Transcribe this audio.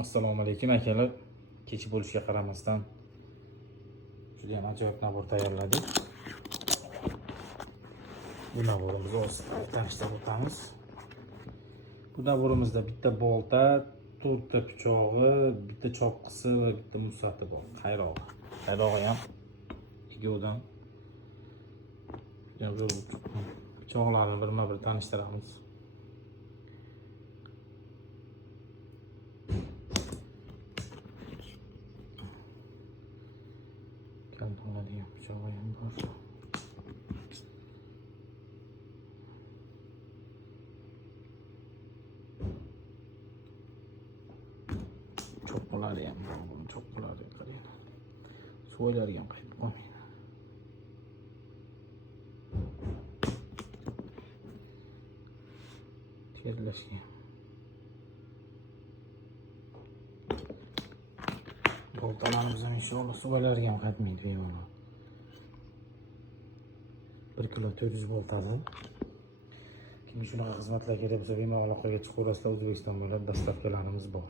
Assalomu alaykum akalar. Kecha bo'lishiga qaramasdan juda ham ajoyib nabor tayyorladik. Bu naborimizni o'zida tanishtirib o'tamiz. Bu naborimizda bitta bolta, to'rtta pichog'i, bitta choqqisi va bitta musati bor. Qayrog'i. Qayrog'i ham videodan pichoqlarni birma-bir tanishtiramiz. Kaltonadigan pichog'i ham bor. Cho'qqilari ham bor. Cho'qqilari qarang. So'ylariga ham qaytib qolmaydi. Terlashgan. Boltalarimiz ham inshaalloh so'ylariga ham qaytmaydi bemalol. 1 kilo 400 boltasi. Kimga shunaqa xizmatlar kerak bo'lsa bemalol aloqaga chiqaverasizlar. O'zbekiston bo'ylab dastavkalarimiz bor.